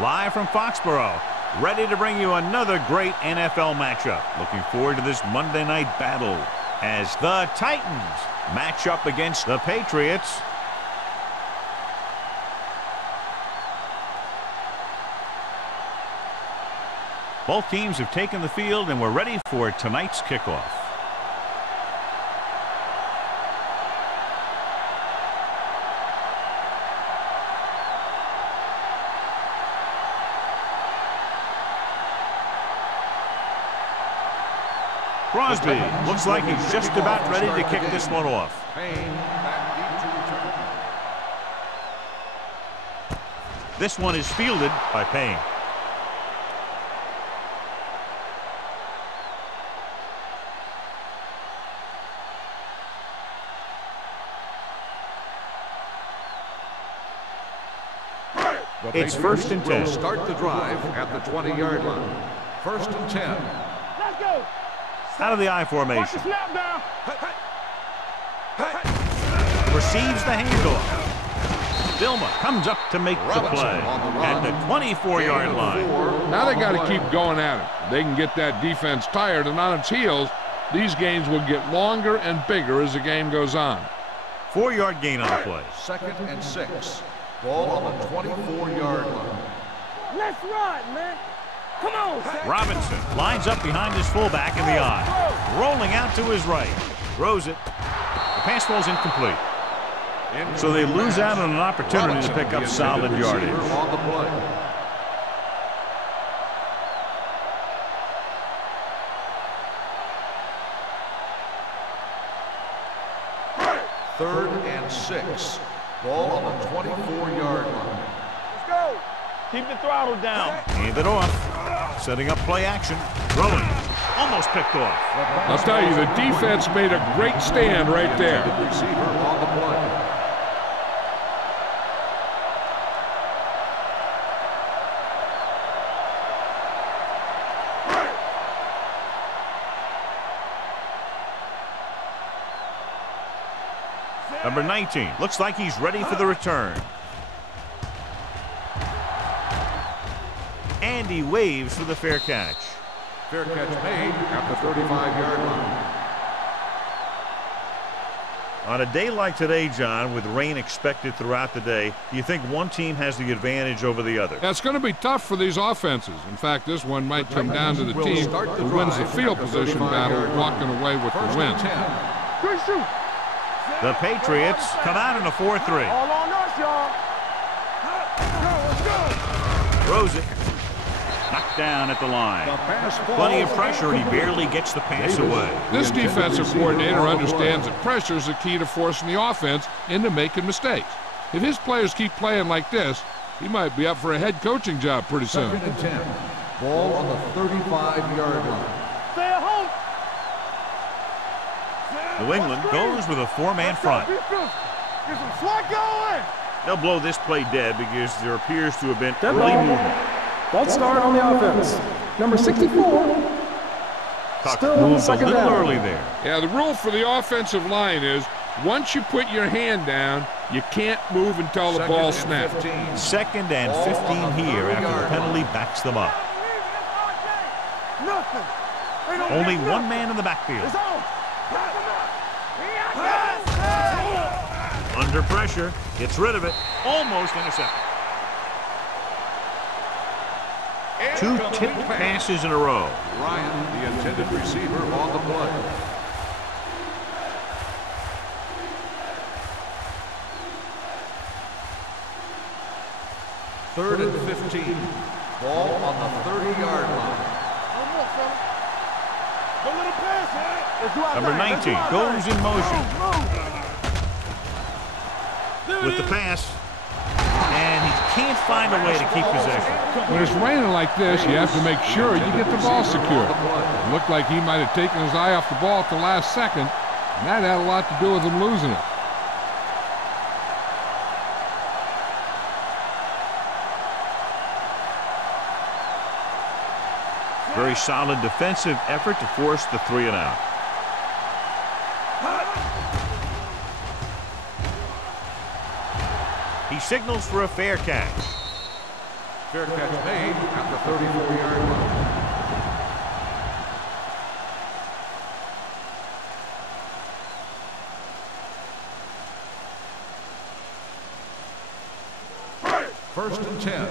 Live from Foxborough, ready to bring you another great NFL matchup. Looking forward to this Monday night battle as the Titans match up against the Patriots. Both teams have taken the field and we're ready for tonight's kickoff. Crosby looks like he's just about ready to kick this one off. This one is fielded by Payne. It's 1st and 10. Start the drive at the 20-yard line. 1st and 10. Let's go. Out of the I formation. Snap down. Receives the handoff. Dilma comes up to make the play at the 24-yard line. Now they got to keep going at it. They can get that defense tired and on its heels. These games will get longer and bigger as the game goes on. 4-yard gain on the play. 2nd and 6. Ball on the 24-yard line. Let's run, man. Come on. Robinson lines up behind his fullback in the I. Rolling out to his right. Throws it. The pass falls incomplete. So they lose out on an opportunity to pick up solid yardage. On the play. Third and 6. Ball on the 24-yard line. Let's go. Keep the throttle down. Hand it off. Setting up play action. Throwing. Almost picked off. I'll tell you, the defense made a great stand right there. Receiver on the play. Number 19 looks like he's ready for the return. And he waves for the fair catch. Fair catch made at the 35-yard line. On a day like today, John, with rain expected throughout the day, do you think one team has the advantage over the other? That's going to be tough for these offenses. In fact, this one might come down to the team who wins the field position battle, walking away with the win. Good shoot. The Patriots come out in a 4-3. All on us, y'all. Let's go. Throws it. Knocked down at the line. Plenty of pressure, and he barely gets the pass away. This defensive coordinator understands that pressure is the key to forcing the offense into making mistakes. If his players keep playing like this, he might be up for a head coaching job pretty soon. 2nd and 10. Ball on the 35-yard line. Stay at home. New England goes with a 4-man front. Get some slack going. They'll blow this play dead because there appears to have been early movement. False start on the offense. Number 64. Tuck moves a little early there. Yeah, the rule for the offensive line is once you put your hand down, you can't move until the ball snaps. 2nd and 15 here after the penalty backs them up. Only one man in the backfield. Under pressure, gets rid of it, almost intercepted. 2 tipped passes in a row. Ryan, the intended receiver, on the play. Third and 15. Ball on the 30-yard line. Number 19 goes in motion with the pass, and he can't find a way to keep possession. When it's raining like this, you have to make sure you get the ball secure. It looked like he might have taken his eye off the ball at the last second, and that had a lot to do with him losing it. Very solid defensive effort to force the 3-and-out. He signals for a fair catch. Fair catch made at the 34-yard line. First and 10.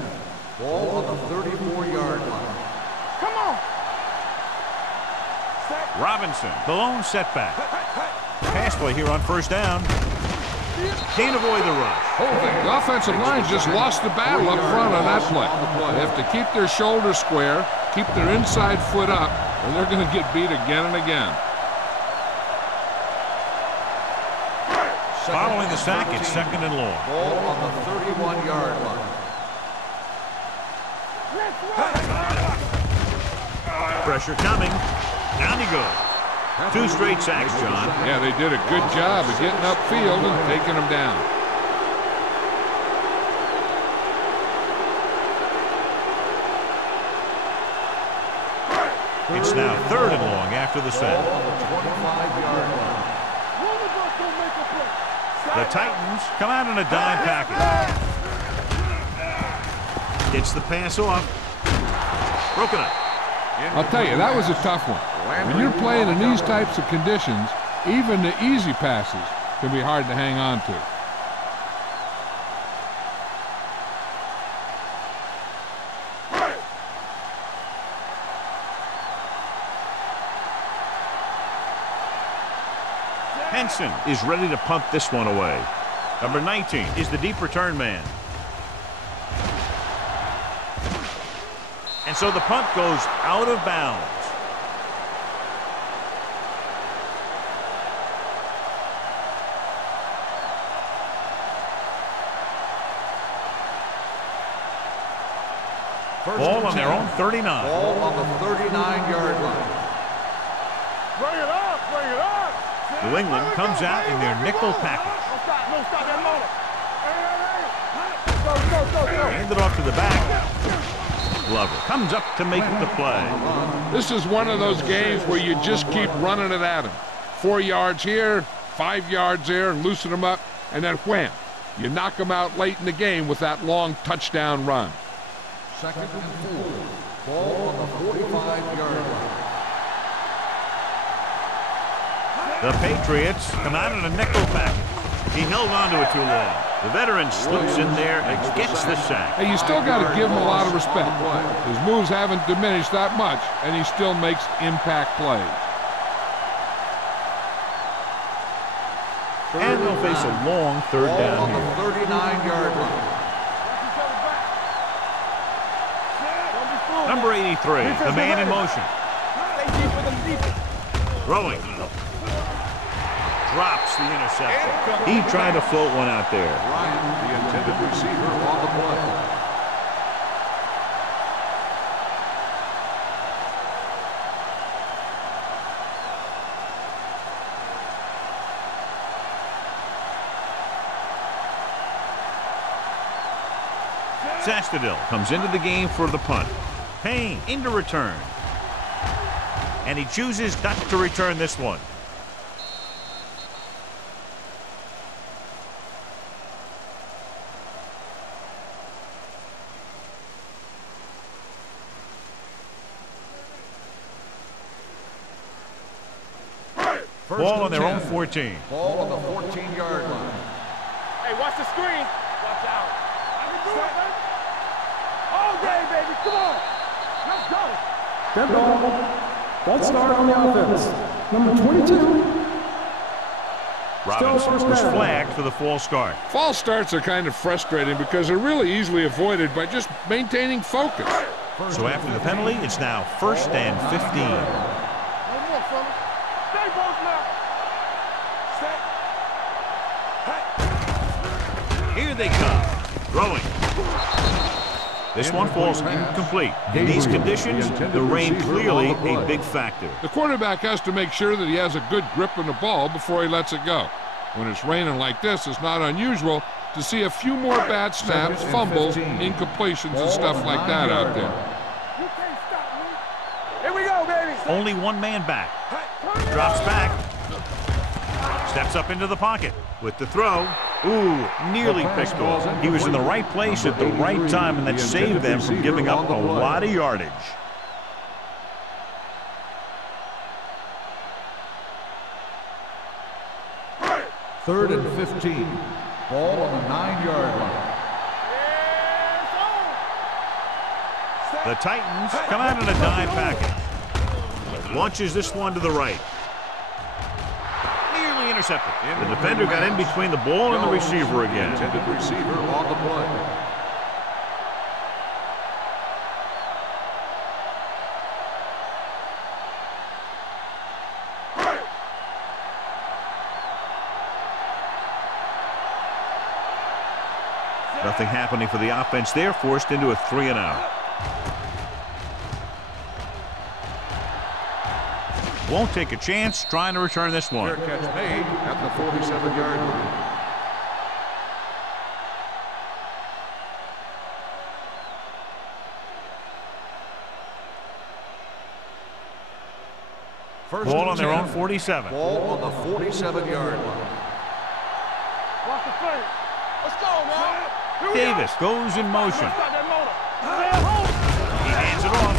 Ball on the 34-yard line. Come on. Robinson, the lone setback. Pass play here on first down. Can't avoid the rush. The offensive line just lost the battle up front on that play. They have to keep their shoulders square, keep their inside foot up, or they're going to get beat again and again. Following the sack, it's second and long. Ball on the 31-yard line. Pressure coming. Down he goes. 2 straight sacks, John. Yeah, they did a good job of getting upfield and taking them down. It's now third and long after the sack. Ball on the 25-yard line. The Titans come out in a dime package. Gets the pass off. Broken up. I'll tell you, that was a tough one. When you're playing in these types of conditions, even the easy passes can be hard to hang on to. Henson is ready to punt this one away. Number 19 is the deep return man. And so the punt goes out of bounds. Ball on their own 39. Ball on the 39-yard line. Bring it up, bring it up. New England comes out in their nickel package. No, stop that motor. Go. Hand it off to the back. Glover comes up to make the play. This is one of those games where you just keep running it at them. 4 yards here, 5 yards there, and loosen them up, and then wham, you knock them out late in the game with that long touchdown run. Second and 4. Ball on the 45-yard line. The Patriots come out in a nickel package. He held on to it too long. The veteran slips in there and gets the sack. Hey, you still got to give him a lot of respect. His moves haven't diminished that much, and he still makes impact plays. And they'll face a long third down on here. the 39-yard line. Number 83, the man in motion. Throwing. Drops the interception. He tried to float one out there. Ryan, the intended receiver, on the play. Sastadil comes into the game for the punt. Payne into return. And he chooses not to return this one. Ball on their own 14. Ball on the 14-yard line. Hey, watch the screen. Watch out. I can do it, man. All day, baby. Come on. Let's go. Dead ball. False start on the offense. Number 22. Robinson was flagged for the false start. False starts are kind of frustrating because they're really easily avoided by just maintaining focus. So after the penalty, it's now 1st and 15. No more, fella. Stay both now. Set. Here they come. Throwing. This one falls incomplete. In these conditions, the rain clearly a big factor. The quarterback has to make sure that he has a good grip on the ball before he lets it go. When it's raining like this, it's not unusual to see a few more bad snaps, fumbles, incompletions, and stuff like that out there. You can't stop me. Here we go, baby. Only one man back. Drops back. Steps up into the pocket. With the throw, Ooh, nearly picked off. He was in the right place at the right time, and that saved them from giving up a lot of yardage. Third and 15. Ball on the 9-yard line. The Titans come out in a dime package. Launches this one to the right. Nearly intercepted. The defender got in between the ball and the receiver again. Intended receiver on the play. Nothing happening for the offense there, forced into a 3-and-out. Won't take a chance trying to return this one. Fair catch made at the 47-yard line. First Ball on and their 10. own 47. Ball on the 47-yard line. Watch the play. Let's go, man. Here we Davis goes in motion. Stop that motor. He hands it off.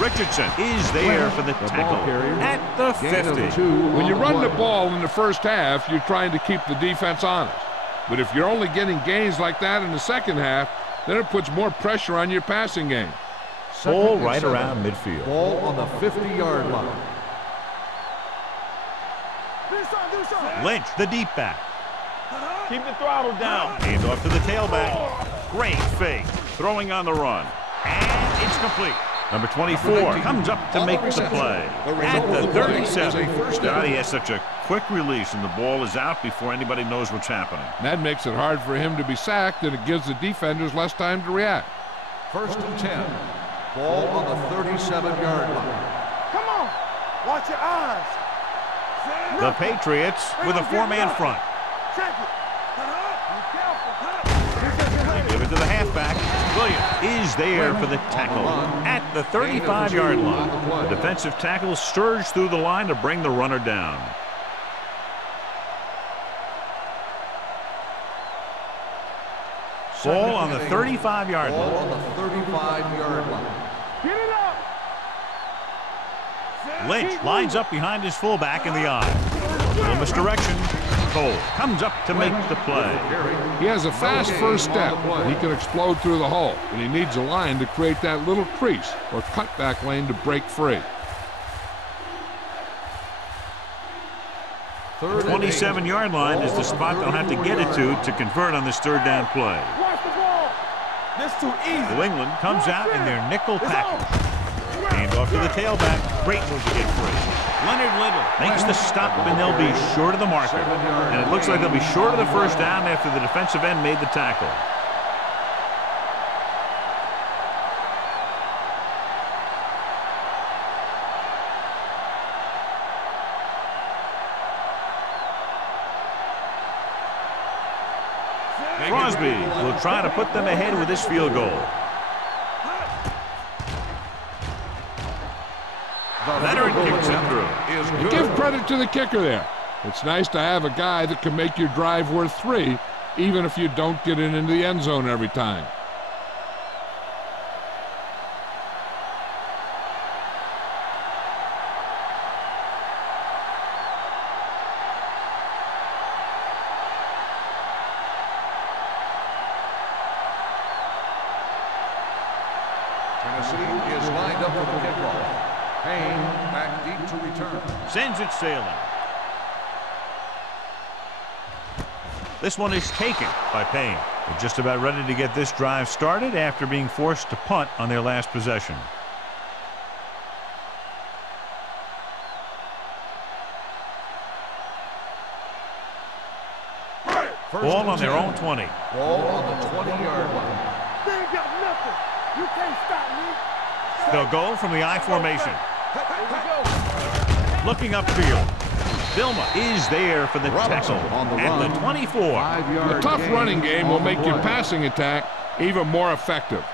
Richardson is there for the tackle at the 50. When you run the ball in the first half, you're trying to keep the defense honest. But if you're only getting gains like that in the second half, then it puts more pressure on your passing game. Ball right around midfield. Ball on the 50-yard line. Lynch, the deep back. Keep the throttle down. Hand off to the tailback. Great fake. Throwing on the run. And it's complete. Number 24 comes up to make the play. At the 37. God, he has such a quick release, and the ball is out before anybody knows what's happening. And that makes it hard for him to be sacked, and it gives the defenders less time to react. First and 10. Ball on the 37-yard line. Come on. Watch your eyes. The Patriots with a four-man front. Check it. Be careful. Give it to the halfback. Williams is there for the tackle at the 35-yard line. The defensive tackle surged through the line to bring the runner down. Ball on the 35-yard Ball line. on the 35-yard line. Get it up. Lynch lines up behind his fullback in the eye. Little misdirection. Cole comes up to make the play. He has a fast first step. He can explode through the hole, and he needs a line to create that little crease or cutback lane to break free. 27-yard line is the spot they'll have to get it to convert on this third down play. Watch the ball. This too easy. New England comes out in their nickel package. Hand off to the tailback. Great move to get free. Leonard Little makes the stop, and they'll be short of the marker. And it looks like they'll be short of the first down after the defensive end made the tackle. Crosby will try to put them ahead with this field goal. Leonard kicks it through. Give credit to the kicker there. It's nice to have a guy that can make your drive worth 3, even if you don't get it into the end zone every time. Tennessee is lined up for the kickoff. Payne back deep to return. Sends it sailing. This one is taken by Payne. They're just about ready to get this drive started after being forced to punt on their last possession. Ball on their own 20. Ball on the 20-yard line. They ain't got nothing. You can't stop me. They'll go from the I formation. Here we go. Looking upfield. Vilma is there for the tackle at the 24. A tough running game will make your passing attack even more effective.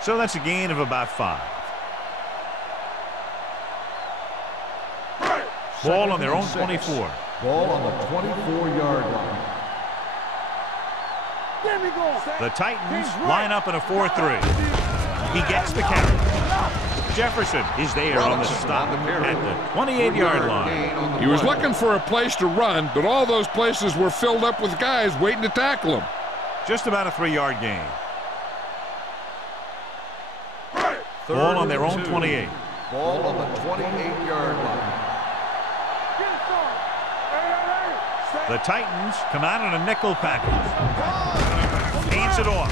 So that's a gain of about 5. Ball on their own 24. Ball on the 24-yard line. The Titans line up in a 4-3. He gets the carry. Jefferson is there on the stop at the 28-yard line. He was looking for a place to run, but all those places were filled up with guys waiting to tackle him. Just about a 3-yard gain. Ball on their own 28. Ball on the 28-yard line. The Titans come out in a nickel package. Hands it off.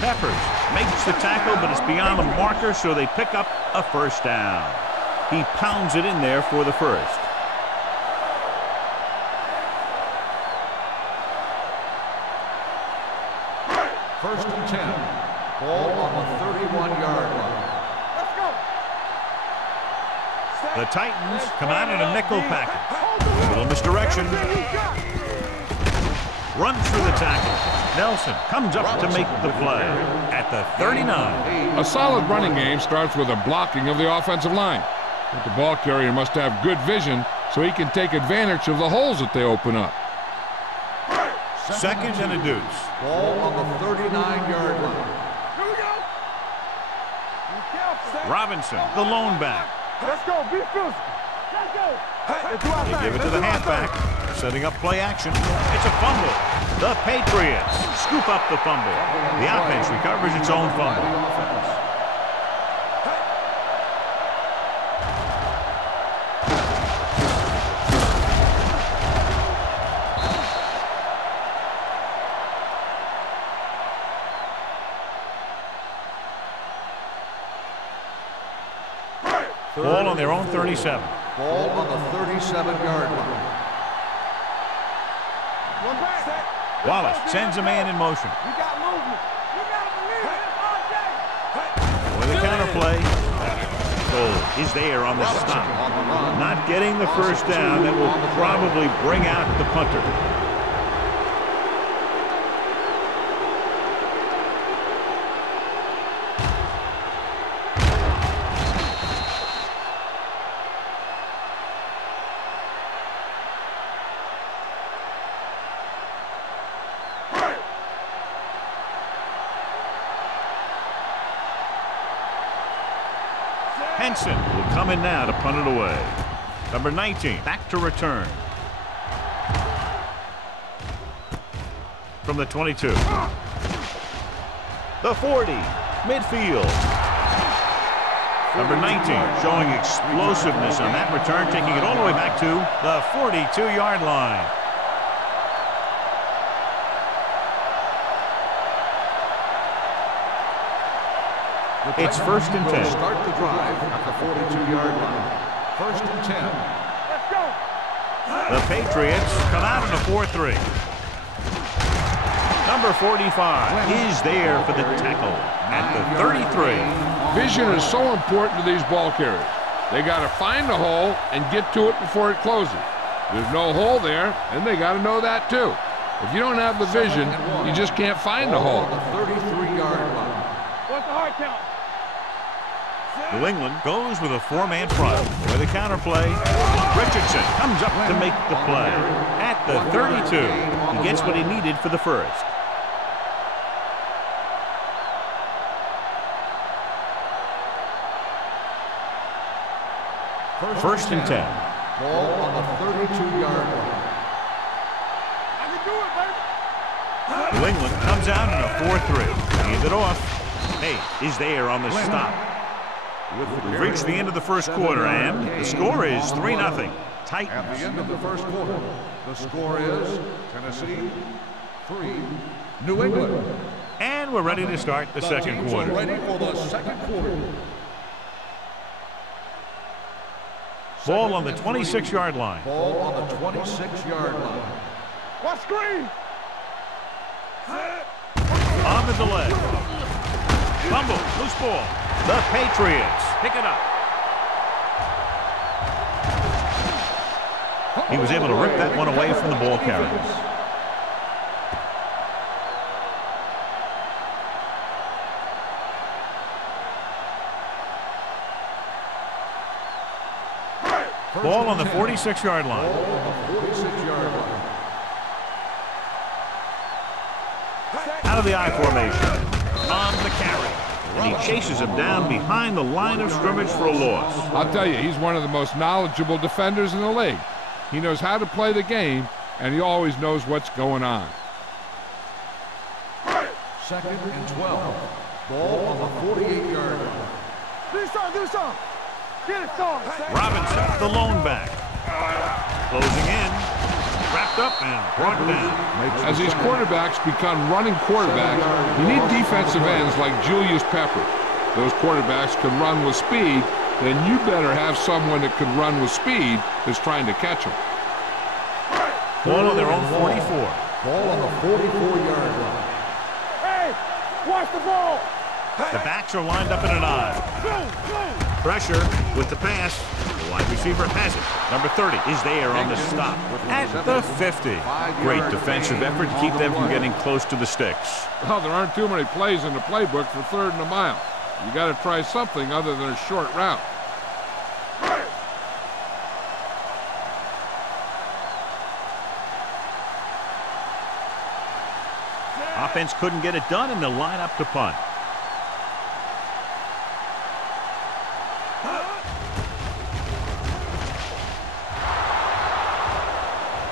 Peppers makes the tackle, but it's beyond the marker, so they pick up a first down. He pounds it in there for the first. First and 10. Ball on the 31-yard line. Let's go. The Titans come out in a nickel package. A little misdirection. Runs through the tackle. Nelson comes up to make the play at the 39. A solid running game starts with a blocking of the offensive line. But the ball carrier must have good vision so he can take advantage of the holes that they open up. Second and a deuce. Ball on the 39-yard line. Here we go. Robinson, the lone back. Let's go. Be physical. Let's go. They give it to the halfback, setting up play action. It's a fumble. The Patriots scoop up the fumble. The offense recovers its own fumble. Ball on their own 37. Ball on the 37-yard line. One back. Wallace sends a man in motion. You got movement. You got to believe it. It's all day. With the counterplay, Cole is there on the stop. Not getting the first down. That will probably bring out the punter. Henson will come in now to punt it away. Number 19 back to return. From the 22. The 40. Midfield. Number 19 showing explosiveness on that return, taking it all the way back to the 42-yard line. It's first and 10. Start the drive at the 42-yard line. First and 10. Let's go. The Patriots come out in a 4-3. Number 45 is there for the tackle at the 33. Vision is so important to these ball carriers. They got to find the hole and get to it before it closes. There's no hole there, and they got to know that too. If you don't have the vision, you just can't find the hole. On the 33-yard line. What's the hard count? New England goes with a 4-man front. With a counterplay, Richardson comes up to make the play at the 32. He gets what he needed for the first. First and 10. Ball on the 32-yard line. I can do it, baby. New England comes out in a 4-3. Hand it off. Nate is there on the stop. We've reached the end of the first quarter, and the score is 3-0. At the Titans. end of the first quarter, the score is Tennessee 3, New England. And we're ready to start the second Teams are quarter. ready for the second quarter. Ball on the 26-yard line. Ball on the 26-yard line. What screen? On the delay. Fumble, loose ball. The Patriots pick it up. He was able to rip that one away from the ball carrier. Ball on the 46-yard line. Ball on the 46-yard line. out of the I formation. On the carry. And he chases him down behind the line of scrimmage for a loss. I'll tell you, he's one of the most knowledgeable defenders in the league. He knows how to play the game, and he always knows what's going on. 2nd and 12. Ball on the 48-yard line. Do something. Get it started. Robinson, the lone back. Closing in. Wrapped up and brought down. As these quarterbacks become running quarterbacks, you need defensive ends like Julius Pepper. Those quarterbacks can run with speed, then you better have someone that can run with speed that's trying to catch them. Ball on their own 44. Ball on the 44-yard line. Hey, watch the ball. The backs are lined up in an I. Pressure with the pass. The wide receiver has it. Number 30 is there on the stop at the 50. Great defensive effort to keep them from getting close to the sticks. Well, there aren't too many plays in the playbook for 3rd and a mile. You got to try something other than a short route. Offense couldn't get it done, and they'll line up to punt.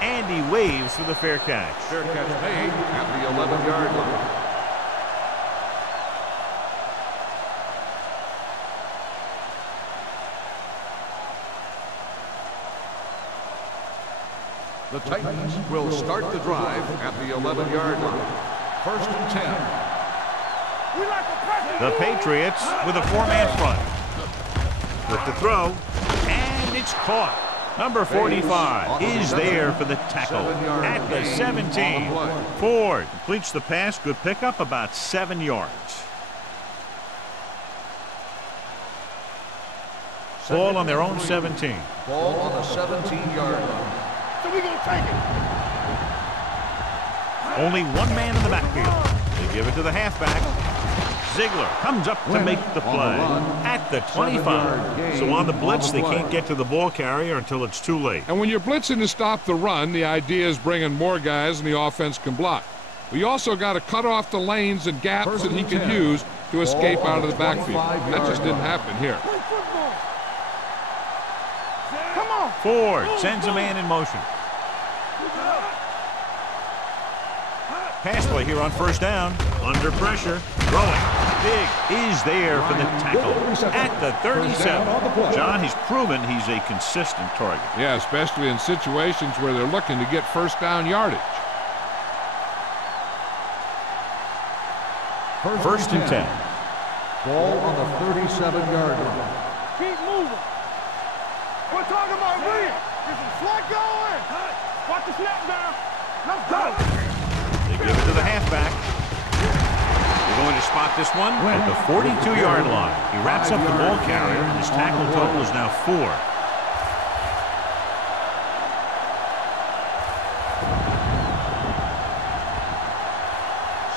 And he waves for the fair catch. Fair catch made at the 11-yard line. The Titans will start the drive at the 11-yard line. 1st and 10. The Patriots with a 4-man front. With the throw, and it's caught. Number 45 is there for the tackle at the 17. Ford completes the pass. Good pickup, about 7 yards. Ball on their own 17. Ball on the 17-yard line. So we're going to take it. Only one man in the backfield. They give it to the halfback. Ziegler comes up to make the play at the 25. So on the blitz, they can't get to the ball carrier until it's too late. And when you're blitzing to stop the run, the idea is bringing more guys than the offense can block. But you also got to cut off the lanes and gaps that he can use to escape out of the backfield. That just didn't happen here. Come on. Ford sends a man in motion. Pass play here on 1st down. Under pressure. Throwing. Big is there for the tackle at the 37. John, he's proven he's a consistent target. Yeah, especially in situations where they're looking to get 1st down yardage. 1st and 10. Ball on the 37-yard line. Keep moving. We're talking about read. Get some slack going. Watch the snap down. Let's go. They give it to the halfback. They're going to spot this one at the 42-yard line. He wraps up the ball carrier, and his tackle total is now 4.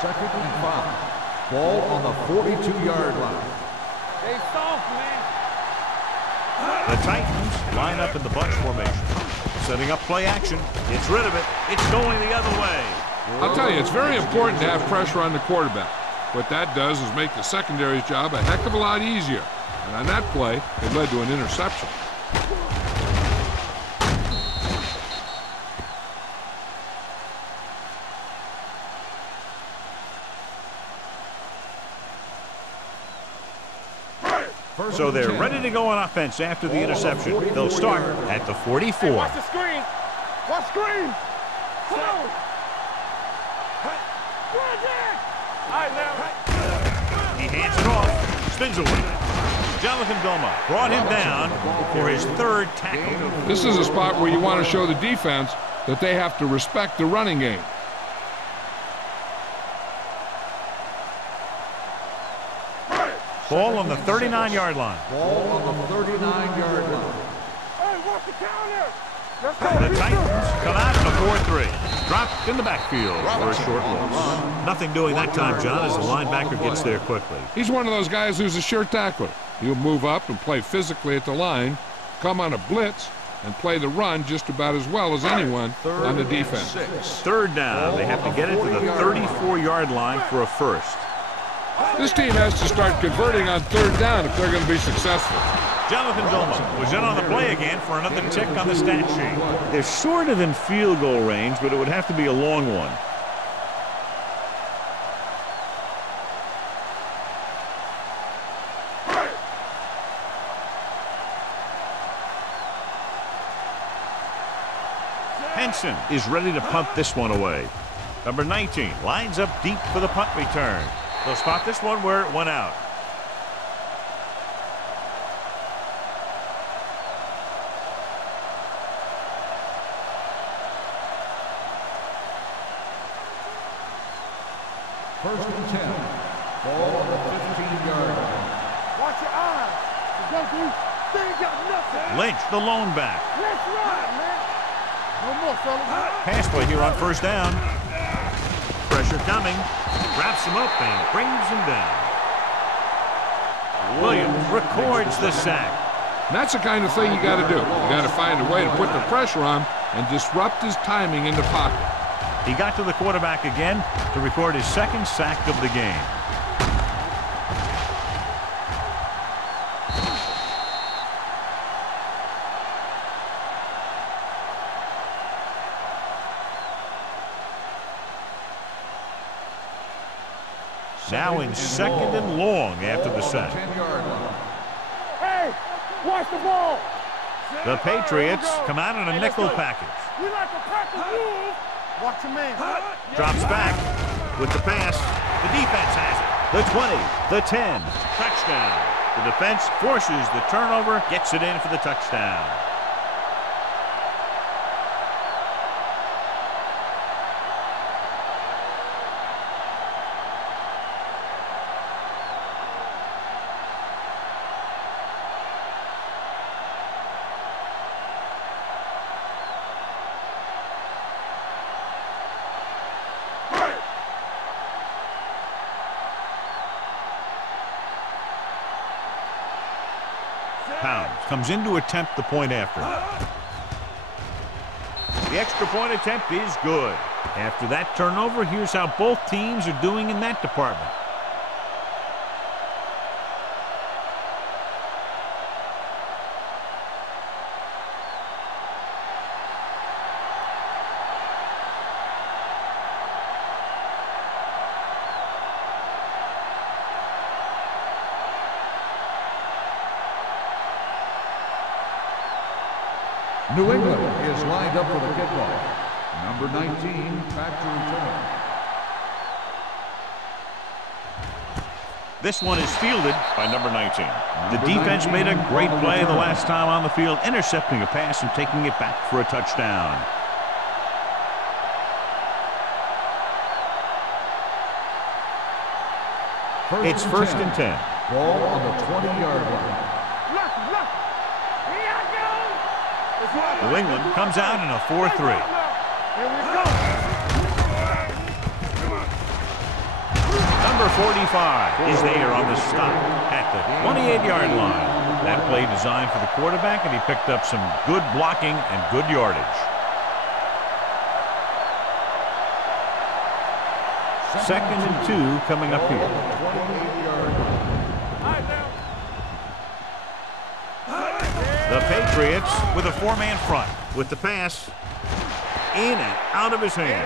Second and 5. Ball on the 42-yard line. Stay soft, man. The Titans line up in the bunch formation. Setting up play action. Gets rid of it. It's going the other way. I'll tell you, it's very important to have pressure on the quarterback. What that does is make the secondary's job a heck of a lot easier. And on that play, it led to an interception. So they're ready to go on offense after the interception. They'll start at the 44. Hey, watch the screen. Watch screen. Come on. He hands it off. Spins away. Jonathan Vilma brought him down for his 3rd tackle. This is a spot where you want to show the defense that they have to respect the running game. Ball on the 39-yard line. Ball on the 39-yard line. Hey, watch the counter. Let's go. The Titans come out in a 4-3. Dropped in the backfield for a short loss. Nothing doing that time, John, as the linebacker gets there quickly. He's one of those guys who's a sure tackler. He'll move up and play physically at the line, come on a blitz, and play the run just about as well as anyone on the defense. Third down. They have to get it to the 34-yard line for a first. This team has to start converting on third down if they're going to be successful. Jonathan Doma was in on the play again for another tick on the stat sheet. They're sort of in field goal range, but it would have to be a long one. Henson is ready to punt this one away. Number 19 lines up deep for the punt return. They'll spot this one where it went out. First and 10. Ball on the 15-yard line. Watch your eyes. Go, dude. They ain't got nothing. Lynch, the lone back. Let's ride, man. No more, fellas. Pass play here on first down. Pressure coming. Wraps him up and brings him down. Williams records the sack. And that's the kind of thing you got to do. You got to find a way to put the pressure on and disrupt his timing in the pocket. He got to the quarterback again to record his second sack of the game. Now in second and long after the sack. Hey, watch the ball. The Patriots come out in a nickel package. We like to practice rules. Watch your man. Drops back with the pass. The defense has it. The 20, the 10. Touchdown. The defense forces the turnover, gets it in for the touchdown. Pounds comes in to attempt the point after. The extra point attempt is good. After that turnover, here's how both teams are doing in that department. New England is lined up for the kickoff. Number 19, back to return. This one is fielded by number 19. The defense made a great play the last time on the field, intercepting a pass and taking it back for a touchdown. It's first and 10. Ball on the 20-yard line. New England comes out in a 4-3. Here we go. Number 45 is there on the stop at the 28-yard line. That play designed for the quarterback, and he picked up some good blocking and good yardage. Second and 2 coming up here. The Patriots with a four-man front with the pass in and out of his hands.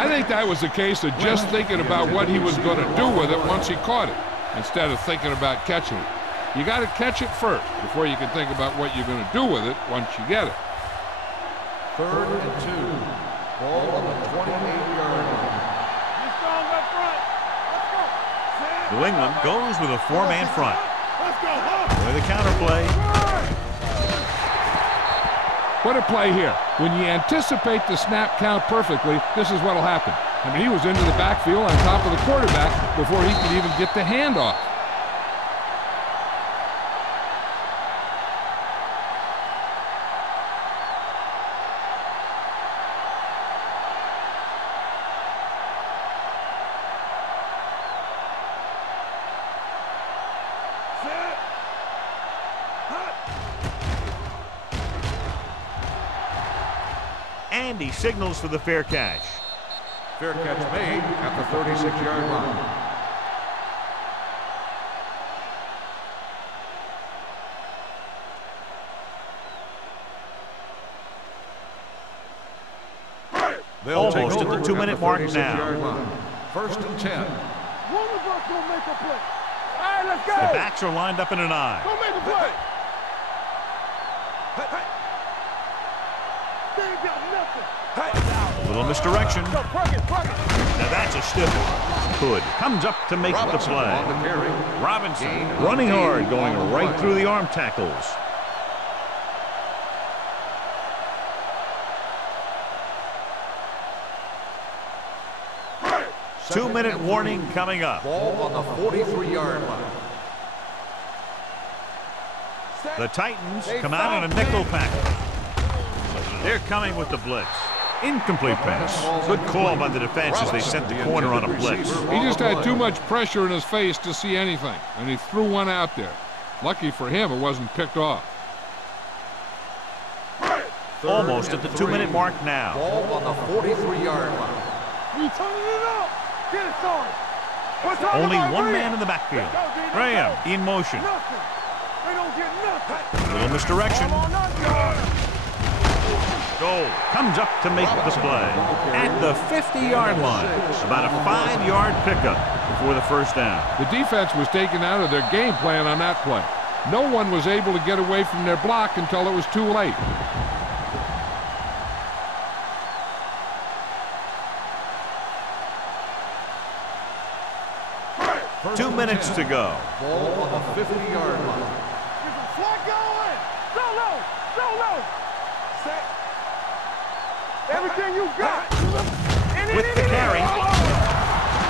I think that was a case of just thinking about what he was going to do with it once he caught it, instead of thinking about catching it. You got to catch it first before you can think about what you're going to do with it once you get it. Third and 2. Ball on the 28-yard line. You're strong up front. Let's go. New England goes with a four-man front. Let's go. With a counterplay. What a play here. When you anticipate the snap count perfectly, this is what will happen. I mean, he was into the backfield on top of the quarterback before he could even get the handoff. And he signals for the fair catch. Fair catch made at the 36-yard line. Almost at the 2-minute mark now. First and 10. One of us gonna make a play. All right, let's go. The backs are lined up in an I. Go make a play. They ain't got nothing. Little misdirection. Go, Perkins. Now that's a stiff one. Hood comes up to make the play. Robinson running hard, going right through the arm tackles. Two-minute warning coming up. Ball on the 43-yard line. The Titans come out in a nickel package. They're coming with the blitz. Incomplete pass. Good call by the defense as they sent the corner on a blitz. He just had too much pressure in his face to see anything, and he threw one out there. Lucky for him, it wasn't picked off. Almost at the 2-minute mark now. Ball on the 43-yard line. We turning it up. Get it started. Only one man in the backfield. Graham in motion. Nothing. They don't get nothing. Little misdirection. Goal comes up to make the play at the 50-yard line. About a 5-yard pickup before the first down. The defense was taken out of their game plan on that play. No one was able to get away from their block until it was too late. First 2 minutes to go. Ball on the 50-yard line. There's a flag going. Solo. Set. Everything you got. With the carry.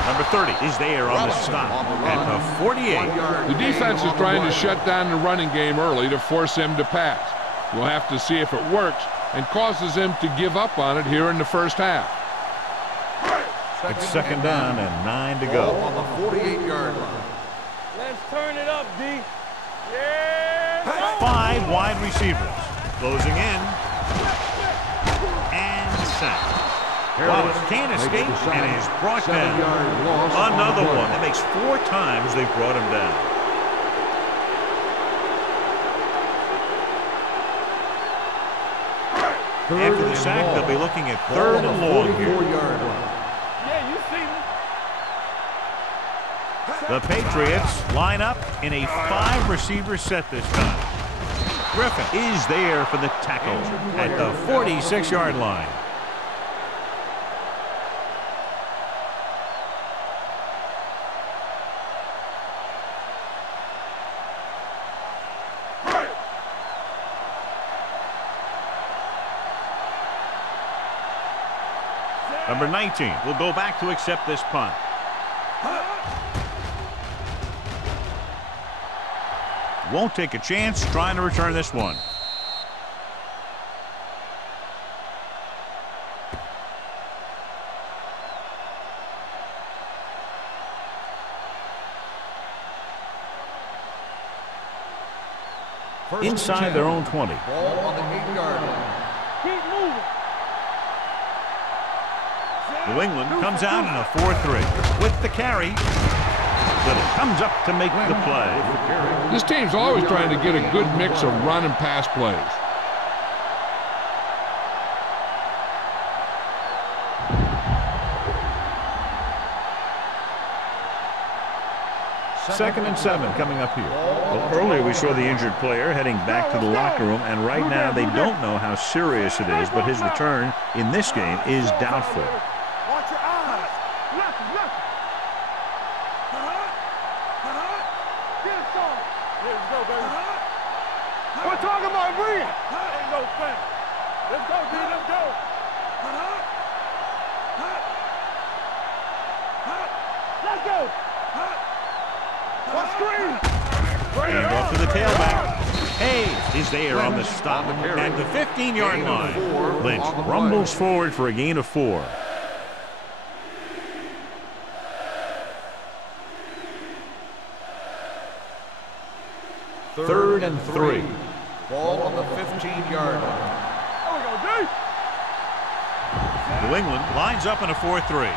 Number 30 is there on the stop at the 48. The defense is trying to shut down the running game early to force him to pass. We'll have to see if it works and causes him to give up on it here in the first half. It's second down and 9 to go. On the 48-yard line. Let's turn it up, D. Yeah. 5 wide receivers. Closing in. And sacked. Wallace can't escape and is brought down. Another one. That makes 4 times they've brought him down. After the sack, they'll be looking at 3rd and long here. The Patriots line up in a 5-receiver set this time. Griffin is there for the tackle at the 46-yard line. Number 19 will go back to accept this punt. Won't take a chance trying to return this one. Inside their own 20. Ball on the 8-yard line. Keep moving. New England comes out in a 4-3 with the carry. Little comes up to make the play. This team's always trying to get a good mix of run and pass plays. Second and 7 coming up here. Well, earlier we saw the injured player heading back to the locker room, and right now they don't know how serious it is, but his return in this game is doubtful. Watch your eyes. Nothing. Get it started. Let's go, baby. We're talking about Reed. Ain't no thing. Let's go, D. Let's go. Let's go. What screen? And off to the tailback. Hayes is there on the stop at the 15-yard line. Lynch rumbles forward for a gain of 4. Third and 3. Ball on the 15-yard line. There we go, D. New England lines up in a 4-3.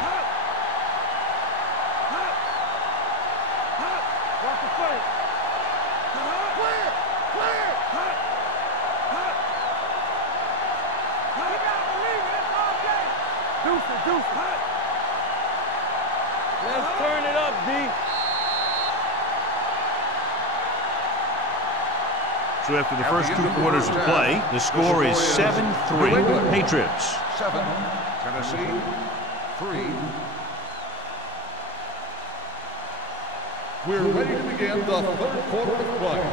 Let's turn it up, D. So after the first 2 quarters of play, the score is 7-3 Patriots. 7, Tennessee, 3. We're ready to begin the third quarter of play.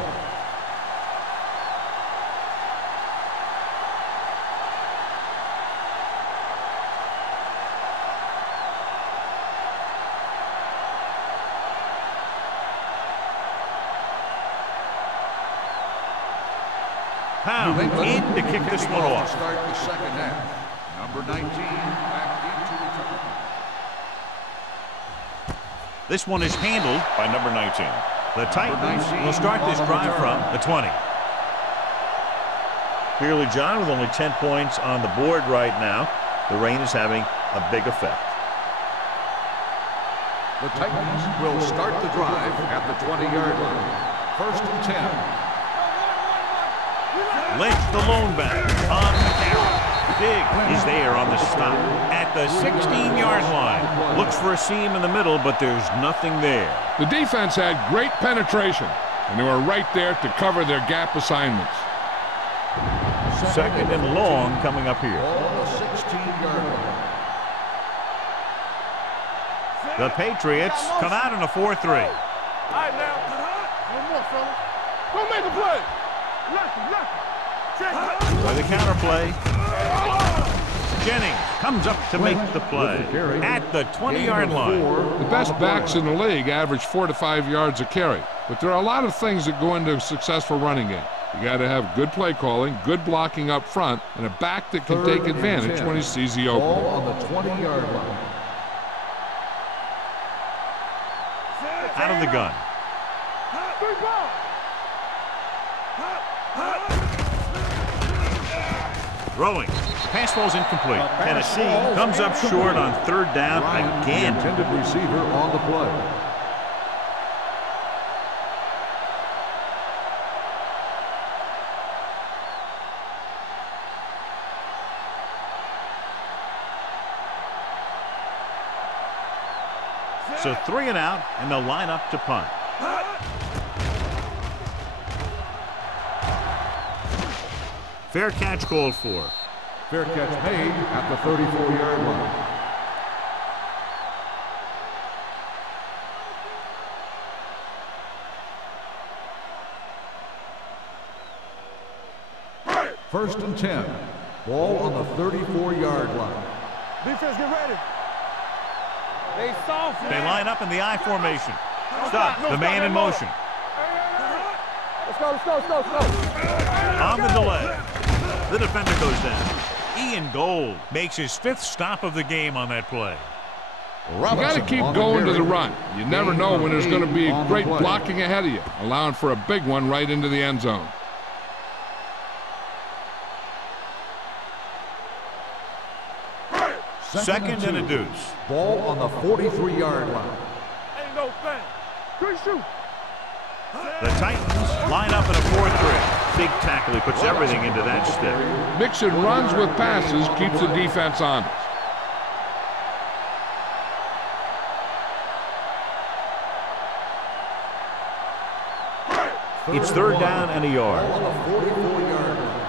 Pound in to kick this one off. Start the second half. Number 19 back into return. This one is handled by number 19. The Titans will start this drive from the 20. Clearly, John, with only 10 points on the board right now, the rain is having a big effect. The Titans will start the drive at the 20-yard line. First and 10. Lynch, the lone back, on the carry. Diggs is there on the stop at the 16-yard line. Looks for a seam in the middle, but there's nothing there. The defense had great penetration, and they were right there to cover their gap assignments. Second and long coming up here. Ball the 16-yard line. The Patriots come out in a 4-3. All right, now. One more, fella. Go make a play. Left. By the counterplay. Jennings comes up to make the play at the 20-yard line. The best backs in the league average 4 to 5 yards a carry, but there are a lot of things that go into a successful running game. You got to have good play calling, good blocking up front, and a back that can take advantage when he sees the opening. Ball on the 20-yard line. Out of the gun. Throwing. Pass falls incomplete. Tennessee comes up short on third down again. Intended receiver on the play. So 3 and out, and they'll line up to punt. Fair catch called for. Fair catch made at the 34-yard line. First and 10. Ball on the 34-yard line. Defense, get ready. They soft. They line up in the I formation. Stop. The man in motion. Let's go. On the delay. The defender goes down. Ian Gold makes his 5th stop of the game on that play. You got to keep going to the run. You never know when there's going to be great blocking ahead of you, allowing for a big one right into the end zone. Second and a deuce. Ball on the 43-yard line. Ain't no thing. Good shoot. The Titans line up in a 4-3. Big tackle. He puts everything into that step. Mixing runs with passes keeps the defense honest. It's third down and a yard. Ball on the 44-yard line.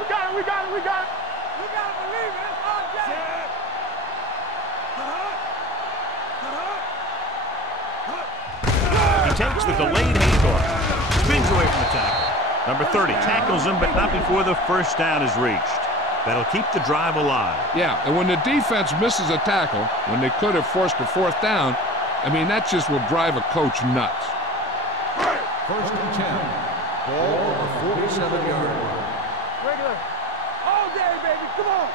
We got it. We got to believe it. It's all day. He takes the delayed handoff. Spins away from the tackle. Number 30 tackles him, but not before the first down is reached. That'll keep the drive alive. Yeah, and when the defense misses a tackle, when they could have forced a 4th down, I mean, that just will drive a coach nuts. First and 10. Ball on the 47-yard line. Regular. All day, baby. Come on.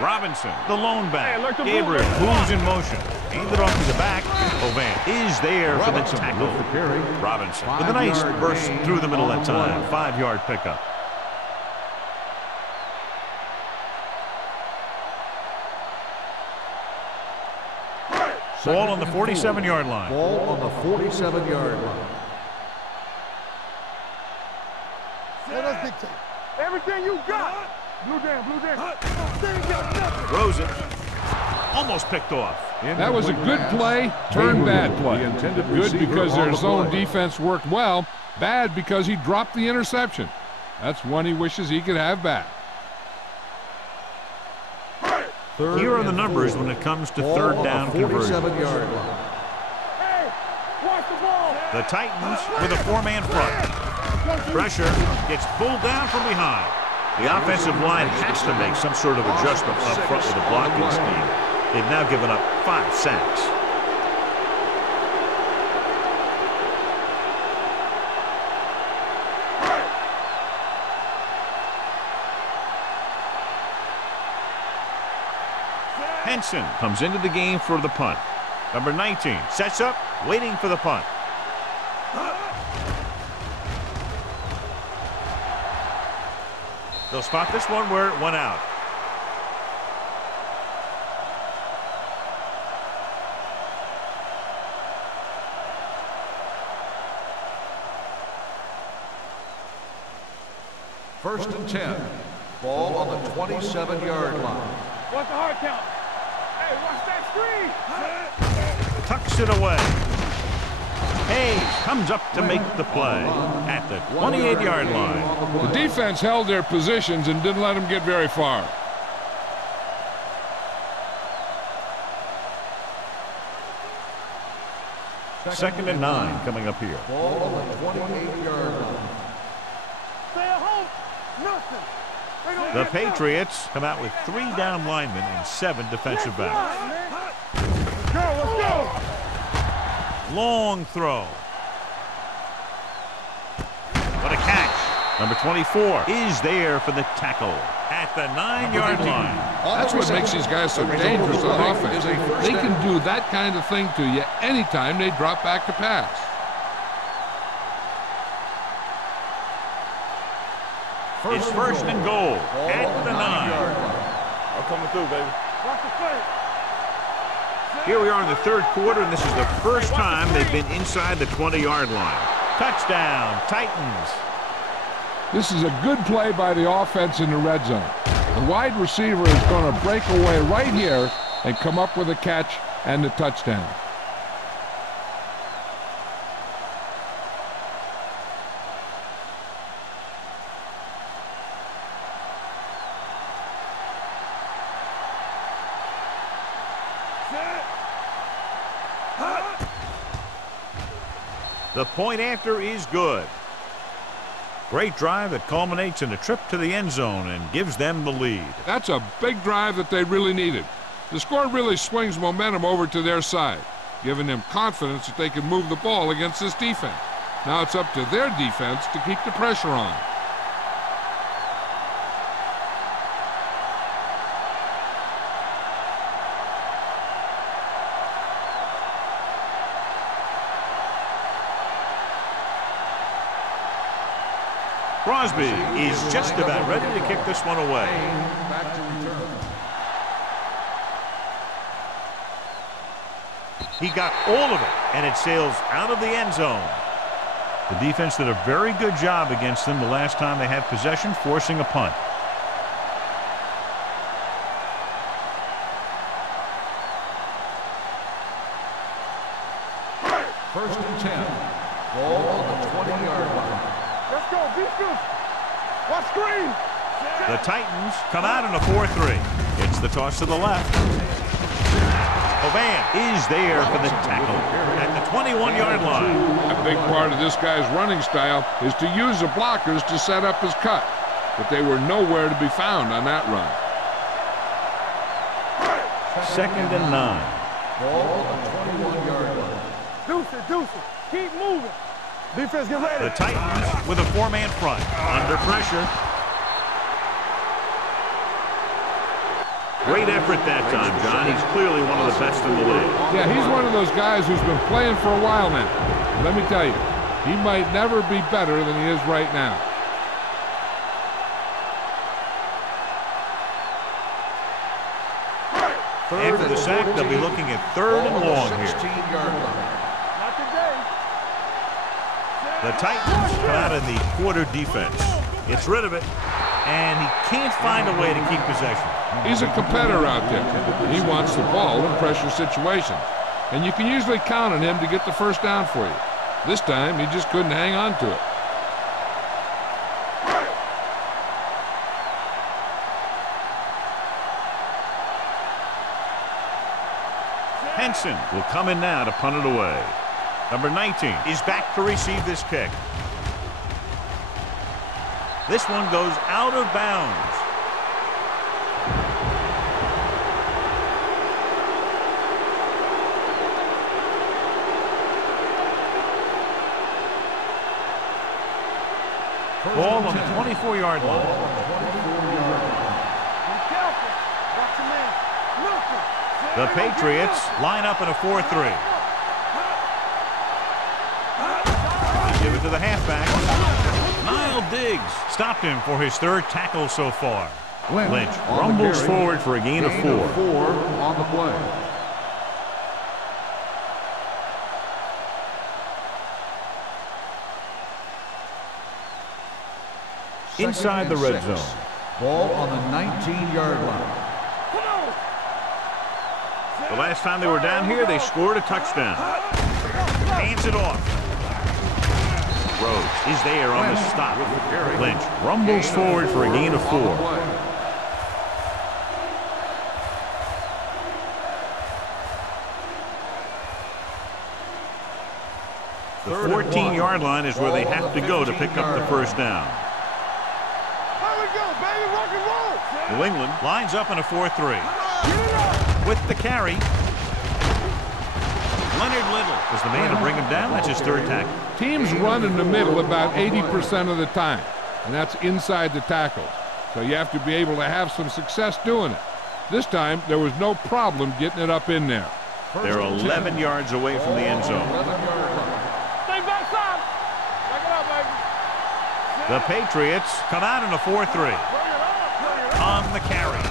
Robinson, the lone back. Hey, look to Gabriel move, moves in motion. Handed off to the back. Ovan is there for the tackle. With the carry. Robinson with a nice burst through the middle that time. 5-yard pickup. Ball on the 47-yard line. Ball on the 47-yard line. Everything you got. Blue down, blue down. They ain't got nothing. Throws it. Almost picked off. That was a good play, turned bad play. Good because their zone defense worked well. Bad because he dropped the interception. That's one he wishes he could have back. Here are the numbers when it comes to third down conversion. Hey, watch the ball. The Titans with a four-man front. Pressure gets pulled down from behind. The offensive line has to make some sort of adjustment up front with a blocking scheme. They've now given up 5 sacks. Henson comes into the game for the punt. Number 19 sets up, waiting for the punt. They'll spot this one where it went out. First and 10. Ball on the 27-yard line. What's the hard count? Hey, watch that screen. Tucks it away. Hayes comes up to make the play at the 28-yard line. The defense held their positions and didn't let them get very far. Second and 9 coming up here. Ball on the 28-yard line. Stay at home. Nothing. They don't The get nothing. Patriots come out with 3 down linemen and 7 defensive backs. Let's go, let's go. Long throw. What a catch. Number 24 is there for the tackle at the 9-yard line. That's what makes these guys so dangerous on offense. They can do that kind of thing to you anytime they drop back to pass. It's first and goal at the 9. I'm coming through, baby. Watch the play. Here we are in the third quarter, and this is the first time they've been inside the 20-yard line. Touchdown, Titans. This is a good play by the offense in the red zone. The wide receiver is going to break away right here and come up with a catch and the touchdown. The point after is good. Great drive that culminates in a trip to the end zone and gives them the lead. That's a big drive that they really needed. The score really swings momentum over to their side, giving them confidence that they can move the ball against this defense. Now it's up to their defense to keep the pressure on. Crosby is just about ready to kick this one away. Back to return. He got all of it, and it sails out of the end zone. The defense did a very good job against them the last time they had possession, forcing a punt. First and 10. Ball on the 20-yard line. Let's go, defense. Watch screen. The Titans come out in a 4-3. It's the toss to the left. Oban is there for the tackle at the 21-yard line. A big part of this guy's running style is to use the blockers to set up his cut, but they were nowhere to be found on that run. Second and 9. Ball on the 21-yard line. Deuce it. Keep moving. Defense, get ready. The Titans with a 4-man front. Under pressure. Great effort that time, John. He's clearly one of the best in the league. Yeah, he's one of those guys who's been playing for a while now. Let me tell you, he might never be better than he is right now. After the sack, they'll be looking at 3rd and long here. 16-yard line. Not today. The Titans come out in the quarter defense. Gets rid of it, and he can't find a way to keep possession. He's a competitor out there. He wants the ball in pressure situations. And you can usually count on him to get the first down for you. This time, he just couldn't hang on to it. Henson will come in now to punt it away. Number 19 is back to receive this kick. This one goes out of bounds. Ball on the 24-yard line. Be careful. Watch your man. Milton. The Patriots line up in a 4-3. Give it to the halfback. Niall Diggs stopped him for his 3rd tackle so far. Lynch rumbles forward for a gain of 4. On the play. Inside the red zone. Ball on the 19-yard line. The last time they were down here, they scored a touchdown. Hands it off. Rhodes is there on the stop. Lynch rumbles forward for a gain of 4. The 14-yard line is where they have to go to pick up the first down. New England lines up in a 4-3. With the carry, Leonard Little is the man to bring him down. That's his 3rd tackle. Teams run in the middle about 80% of the time, and that's inside the tackles. So you have to be able to have some success doing it. This time, there was no problem getting it up in there. They're 11 yards away from the end zone. Stay backside. Back it up, baby. The Patriots come out in a 4-3. On the carry.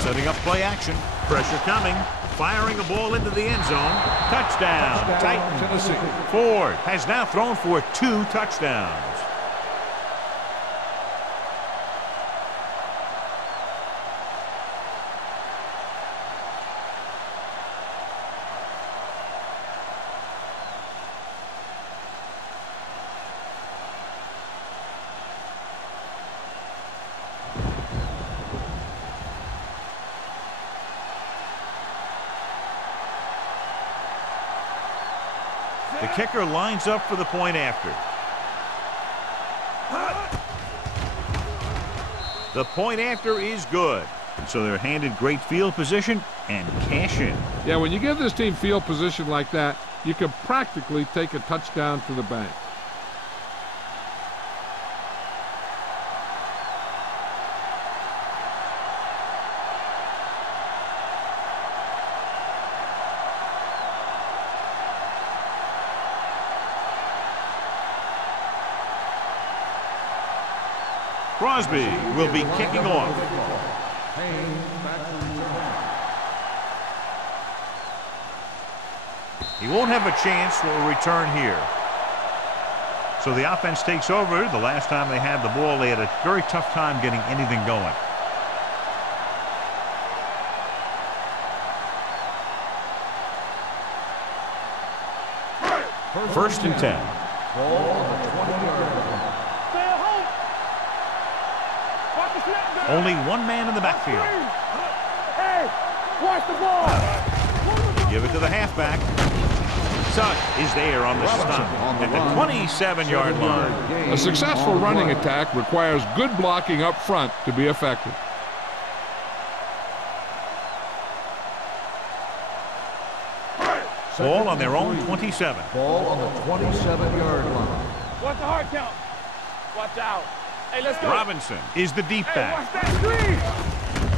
Setting up play action. Pressure coming. Firing the ball into the end zone. Touchdown. Titans. Tennessee. Ford has now thrown for 2 touchdowns. The kicker lines up for the point after. The point after is good. And so they're handed great field position and cash in. Yeah, when you give this team field position like that, you can practically take a touchdown to the bank. Crosby will be kicking off. He won't have a chance for a return here. So the offense takes over. The last time they had the ball, they had a very tough time getting anything going. First and 10. Ball on the 20-yard line. Only one man in the backfield. Hey, watch the ball. Give it to the halfback. Sugg is there on the stop at the 27-yard line. A successful running attack requires good blocking up front to be effective. Ball on their own 27. Ball on the 27-yard line. Watch the hard count. Watch out. Hey, let's go. Robinson is the deep Hey, back. watch that screen.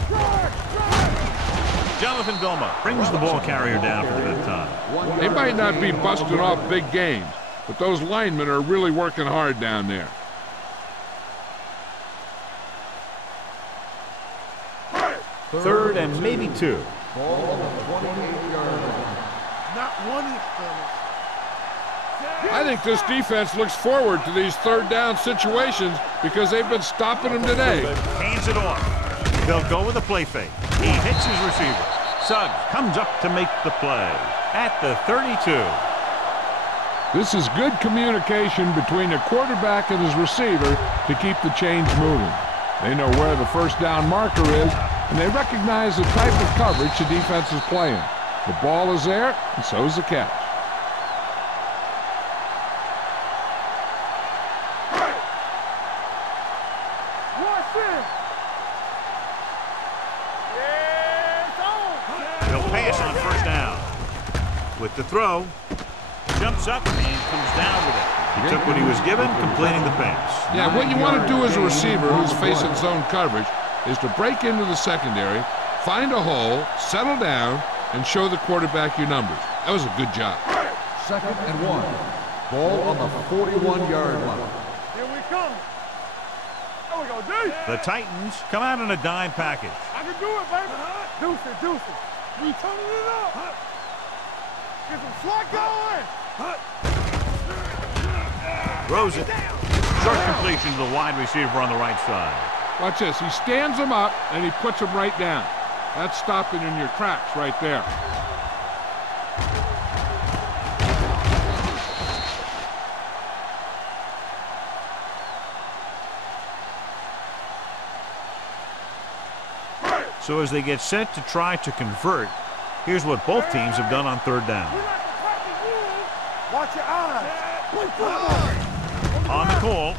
Drive. Jonathan Vilma brings the ball carrier down for the 5th time. They might not be busting off big games, but those linemen are really working hard down there. Third and maybe 2. Ball on the 28-yard line. Not one inch, fellas. I think this defense looks forward to these third down situations because they've been stopping them today. Hands it off. They'll go with a play fake. He hits his receiver. Suggs comes up to make the play at the 32. This is good communication between the quarterback and his receiver to keep the chains moving. They know where the first down marker is, and they recognize the type of coverage the defense is playing. The ball is there, and so is the catch. He'll pass on first down. With the throw, jumps up and comes down with it. He took what he was given, completing the pass. Yeah, what you want to do as a receiver who's facing zone coverage is to break into the secondary, find a hole, settle down, and show the quarterback your numbers. That was a good job. 2nd and 1. Ball on the 41-yard line. Here we come. There we go, D. The Titans come out in a dime package. I can do it, baby. Deuce it, deuce it. We turning it up. Get some slot going. Throws it. Short completion to the wide receiver on the right side. Watch this. He stands him up, and he puts him right down. That's stopping in your tracks right there. So as they get set to try to convert, here's what both teams have done on third down. Watch your eyes. Play football. On the call,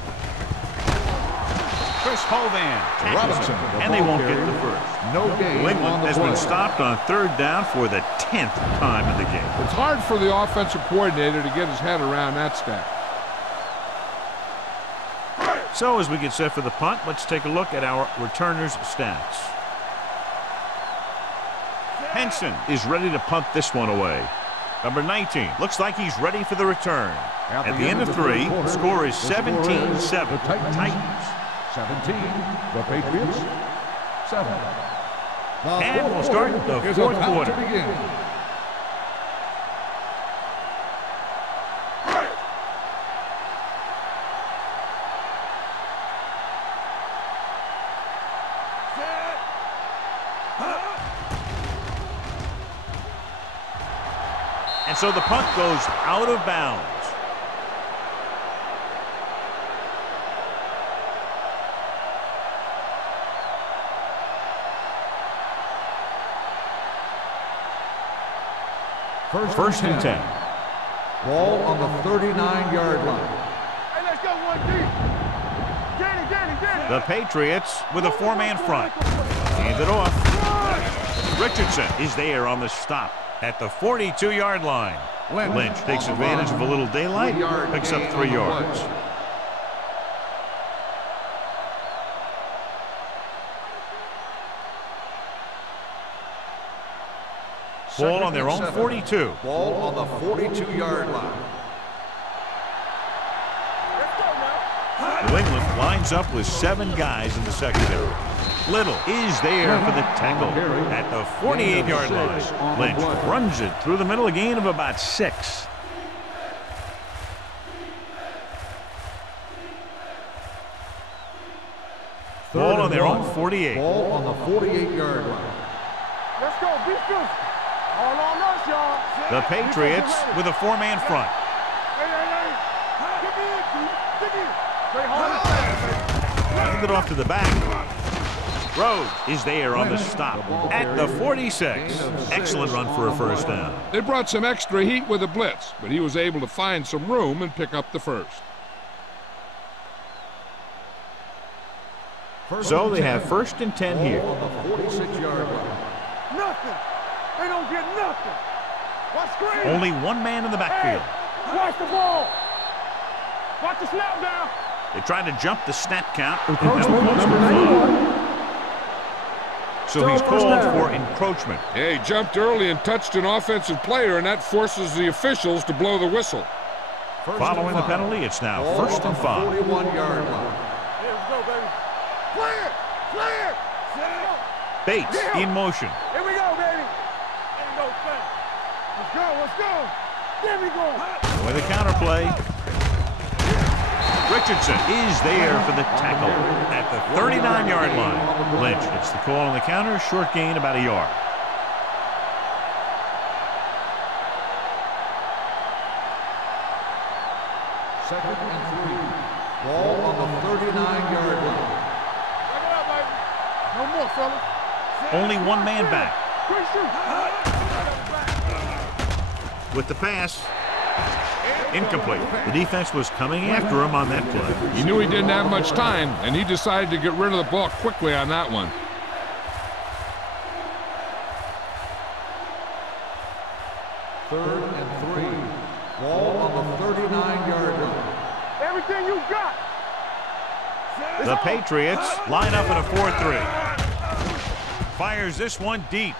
Chris Hovan tackles him, and they won't get the first. No gain New England on the has play. been stopped on third down for the 10th time in the game. It's hard for the offensive coordinator to get his head around that stat. So as we get set for the punt, let's take a look at our returners' stats. Henson is ready to punt this one away. Number 19 looks like he's ready for the return. At the end of 3, the score is 17-7. The Titans 17, the Patriots 7. And we'll start the Is fourth about quarter. to begin. And so the punt goes out of bounds. First and 10. Ball on the 39-yard line. Hey, let's go 1D. Get it. The Patriots with a four-man front. Hand it off. Richardson is there on the stop at the 42-yard line. Lynch takes advantage of a little daylight, picks up 3 yards. Ball on their own 42. Ball on the 42-yard line. Let's go now. New England lines up with 7 guys in the secondary. Little is there for the tackle at the 48-yard line. Lynch runs it through the middle, a gain of about 6. Ball on their own 48. Ball on the 48-yard line. Let's go. Defense. All on us, y'all. The Patriots with a 4-man front. Hey. Get in. Play hard and fast, baby. Hand it off to the back. Rhodes is there on the stop at the 46. Excellent run for a first down. They brought some extra heat with a blitz, but he was able to find some room and pick up the first. So they have first and 10 here. Ball on the 46-yard line. Nothing. They don't get nothing. Watch screen. Only one man in the backfield. Hey, watch the ball. Watch the snap down. They tried to jump the snap count. Encroachment, number 91. So he's called for encroachment. Yeah, he jumped early and touched an offensive player, and that forces the officials to blow the whistle. Following the penalty, it's now first and 5. 41-yard line. Here we go, baby. Play it. Bates in motion. Here we go, baby. Let's go, let's go. There we go. With a counterplay. Richardson is there for the tackle at the 39-yard line. Lynch gets the call on the counter. Short gain, about a yard. Second and 3. Ball on the 39-yard line. Back it up, baby. No more, fellas. Only one man back. With the pass. Incomplete. The defense was coming after him on that play. He knew he didn't have much time, and he decided to get rid of the ball quickly on that one. Third and 3. Ball on the 39-yard line. Everything you got. The Patriots line up in a 4-3. Fires this one deep.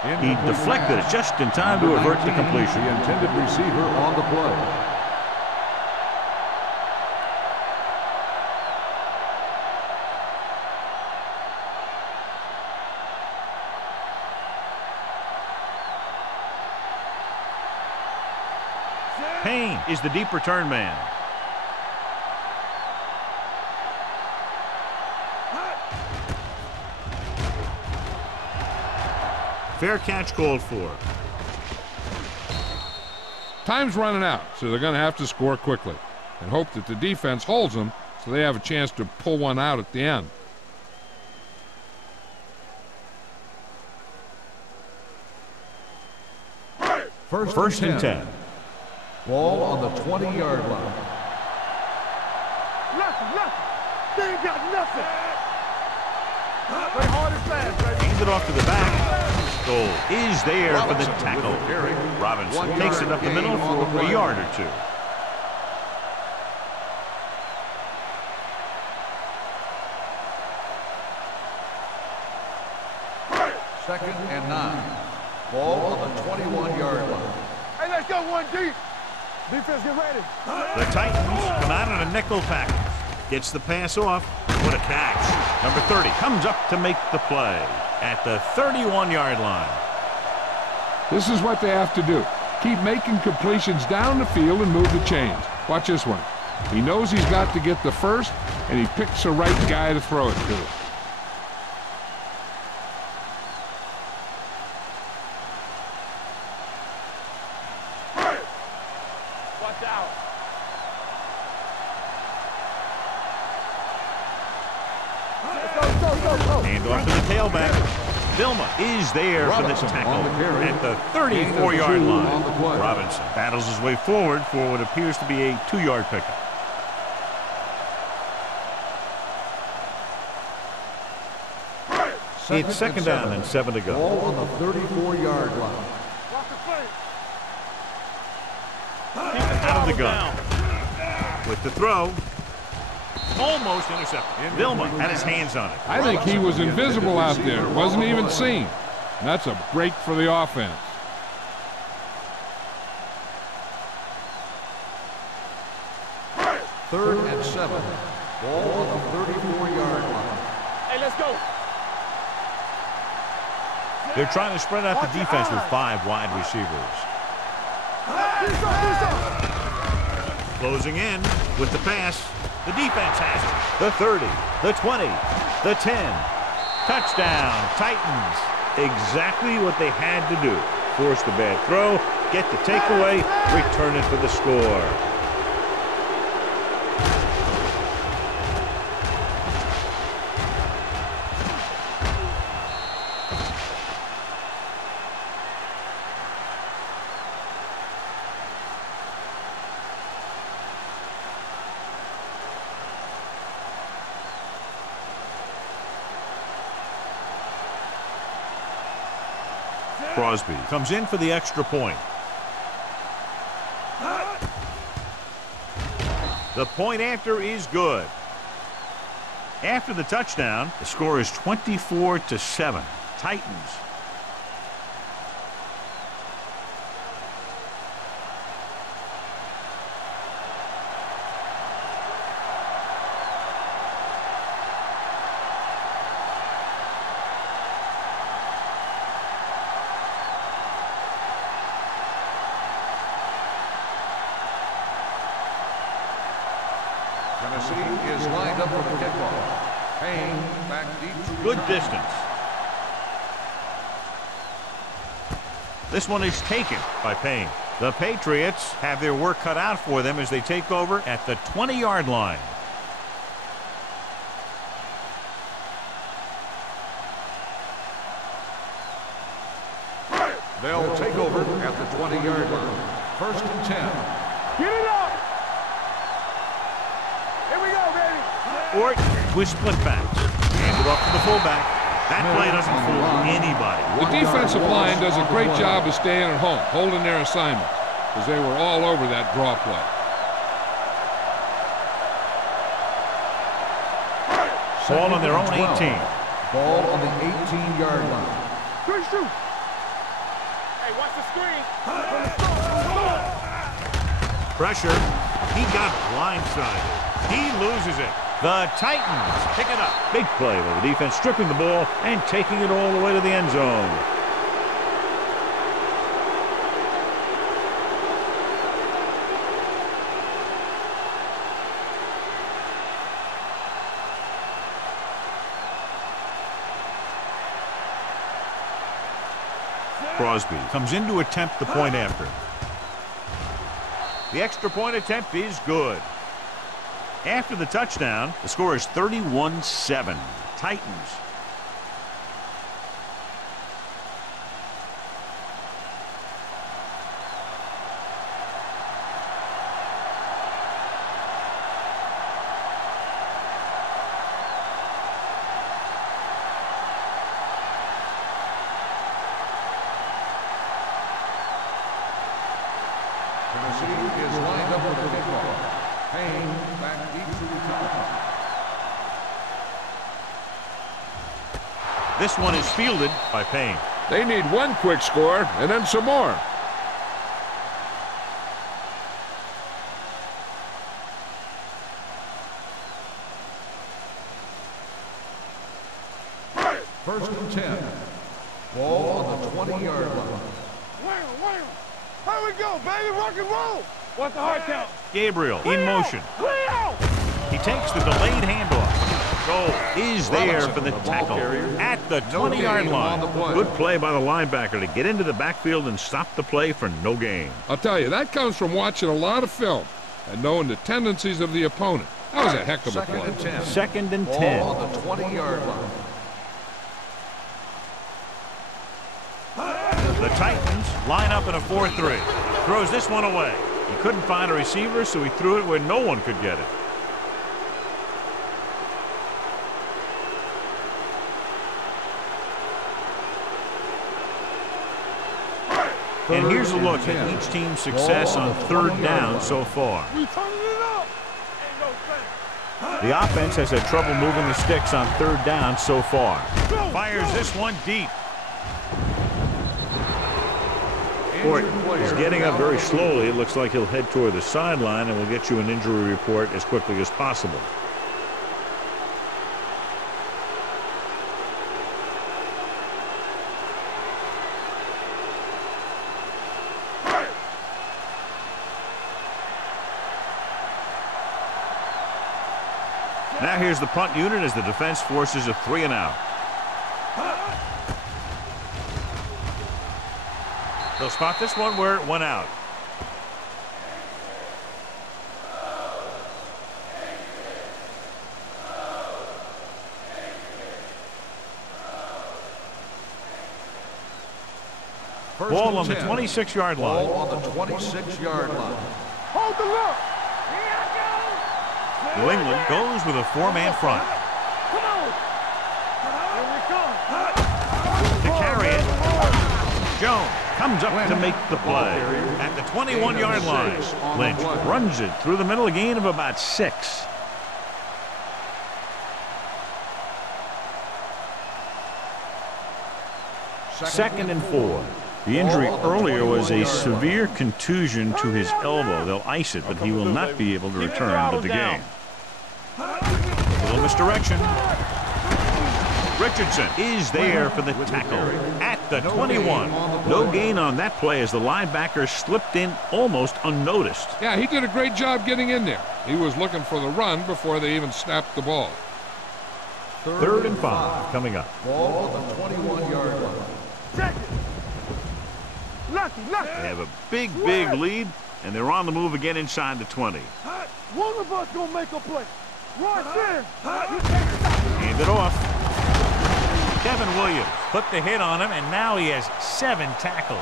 He deflected it just in time to avert the completion. The intended receiver on the play. Payne is the deep return man. Fair catch called for. Time's running out, so they're going to have to score quickly and hope that the defense holds them so they have a chance to pull one out at the end. First and 10. Ball on the 20-yard line. Nothing. They ain't got nothing. Play hard and fast, baby. Hands it off to the back. Goal is there for the tackle. Robinson takes it up the middle for a yard or two. Second and 9. Ball on the 21-yard line. Hey, let's go one deep. Defense, get ready. The Titans come out in a nickel package. Gets the pass off. What a catch. Number 30 comes up to make the play at the 31-yard line. This is what they have to do. Keep making completions down the field and move the chains. Watch this one. He knows he's got to get the first, and he picks the right guy to throw it to. Watch out. Go. Hand off to the tailback. Vilma is there for this tackle at the 34-yard line. Robinson battles his way forward for what appears to be a 2-yard pickup. It's second down and 7 to go. Ball on the 34-yard line. Watch the play. Out of the gun. With the throw. Almost intercepted. Vilma had his hands on it. I think he was invisible out there. Wasn't even seen. And that's a break for the offense. Third and 7. Ball on the 34-yard line. Hey, let's go. They're trying to spread out the defense with 5 wide receivers. Closing in with the pass. The defense has it. The 30, the 20, the 10. Touchdown, Titans. Exactly what they had to do. Force the bad throw, get the takeaway, return it for the score. Crosby comes in for the extra point. The point after is good. After the touchdown, the score is 24-7. Titans. Tennessee is lined up for the kickoff. Payne back deep to Good return. distance. This one is taken by Payne. The Patriots have their work cut out for them as they take over at the 20-yard line. They'll take over at the 20-yard line. 1st and 10. Get it up! Here we go, baby! Or twist split backs. Hand it off to the fullback. That play doesn't fool anybody. The defensive line does a great job of staying at home, holding their assignment, because they were all over that draw play. Ball on their own 18. Ball on the 18-yard line. Good shoot! Hey, watch the screen! Pressure. He got blindsided. He loses it. The Titans pick it up. Big play by the defense, stripping the ball and taking it all the way to the end zone. Crosby comes in to attempt the point after. The extra point attempt is good. After the touchdown, the score is 31-7. Titans. Tennessee is lined up for the kickoff. Payne back deep to return. This one is fielded by Payne. They need one quick score and then some more. First and 10. Ball on the 20-yard line. Wham! Here we go, baby! Rock and roll! What's the hard count? Gabriel in motion. He takes the delayed handoff. Goal is there for the tackle at the 20-yard line. Good play by the linebacker to get into the backfield and stop the play for no gain. I'll tell you, that comes from watching a lot of film and knowing the tendencies of the opponent. That was a heck of a Second play. and 10. Second and 10. Ball on the 20-yard line. The Titans line up in a 4-3. Throws this one away. He couldn't find a receiver, so he threw it where no one could get it. And here's a look at each team's success on third down so far. We turning it up! Ain't no thing. The offense has had trouble moving the sticks on third down so far. Fires this one deep. Fort is getting up very slowly. It looks like he'll head toward the sideline, and we'll get you an injury report as quickly as possible. Now here's the punt unit as the defense forces a 3-and-out. They'll spot this one where it went out. Ball on the 26-yard line. Ball on the 26-yard line. Hold the look! New England goes with a 4-man front. Come on! Here we come! To carry it, Jones comes up to make the play at the 21-yard line. Lynch runs it through the middle, a gain of about 6. Second and 4. The injury earlier was a severe contusion to his elbow. They'll ice it, but he will not be able to return to the game. A little misdirection. Richardson is there for the tackle at at the 21. No gain on that play as the linebacker slipped in almost unnoticed. Yeah, he did a great job getting in there. He was looking for the run before they even snapped the ball. 3rd and 5 coming up. Ball on the 21-yard line. Check it. Lucky. They have a big lead, and they're on the move again inside the 20. One of us gonna make a play. Right there. Hand it off. Kevin Williams put the hit on him, and now he has 7 tackles.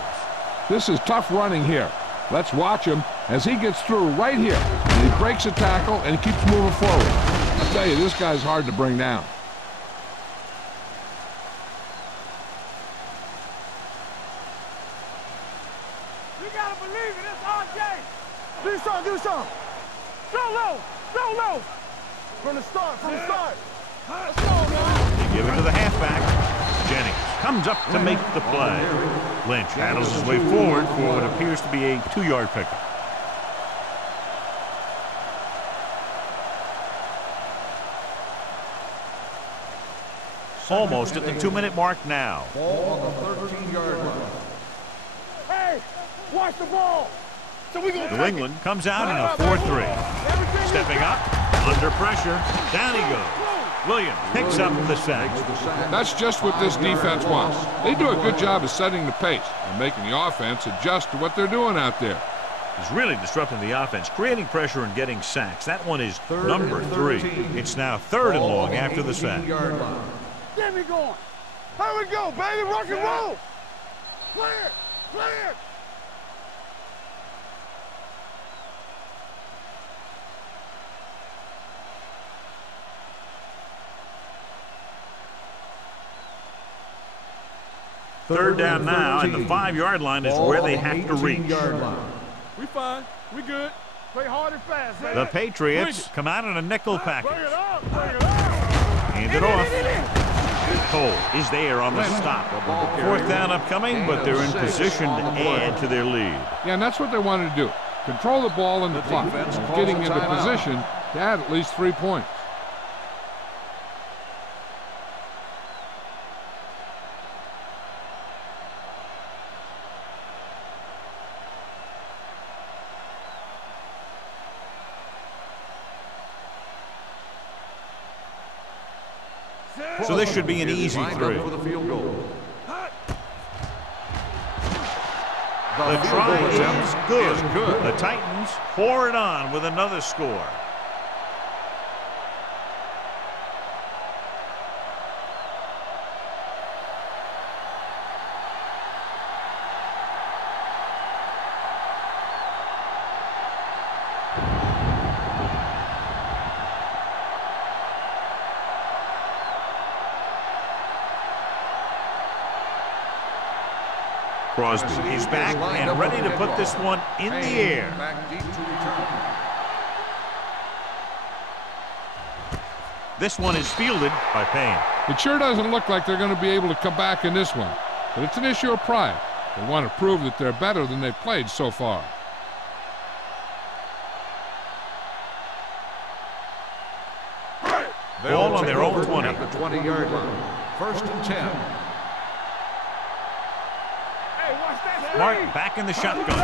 This is tough running here. Let's watch him as he gets through right here. And he breaks a tackle and he keeps moving forward. I tell you, this guy's hard to bring down. You gotta believe it. It's RJ. Do something. Go low. From the start. Let's go, man. They give it to the halfback. Jennings comes up to make the play. Lynch handles his way forward for what appears to be a 2-yard pickup. Almost at the 2-minute mark now. Ball on the 13-yard line. Hey, watch the ball. So we gonna New England comes out in a 4-3. Stepping up, under pressure, down he goes. Williams picks up the sack. That's just what this defense wants. They do a good job of setting the pace and making the offense adjust to what they're doing out there. He's really disrupting the offense, creating pressure and getting sacks. That one is number 3. It's now 3rd and long after the sack. Get me going. Here we go, baby. Rock and roll. Clear. 3rd down now, and the 5-yard line is where they have to reach. We fine. We good. Play hard and fast, baby. The Patriots come out in a nickel package. Bring it up. Hand it off. Cole is there on the stop. 4th down upcoming, but they're in position to add to their lead. Yeah, and that's what they wanted to do. Control the ball and the clock, and getting into position to add at least 3 points. So this should be an easy 3. For the field goal. The try is good. The Titans pour it on with another score. Crosby is back and ready to put this one in the air. Back deep to return. This one is fielded by Payne. It sure doesn't look like they're going to be able to come back in this one, but it's an issue of pride. They want to prove that they're better than they've played so far. Ball on their own 20. At the 20-yard line. 1st and 10. Martin back in the shotgun.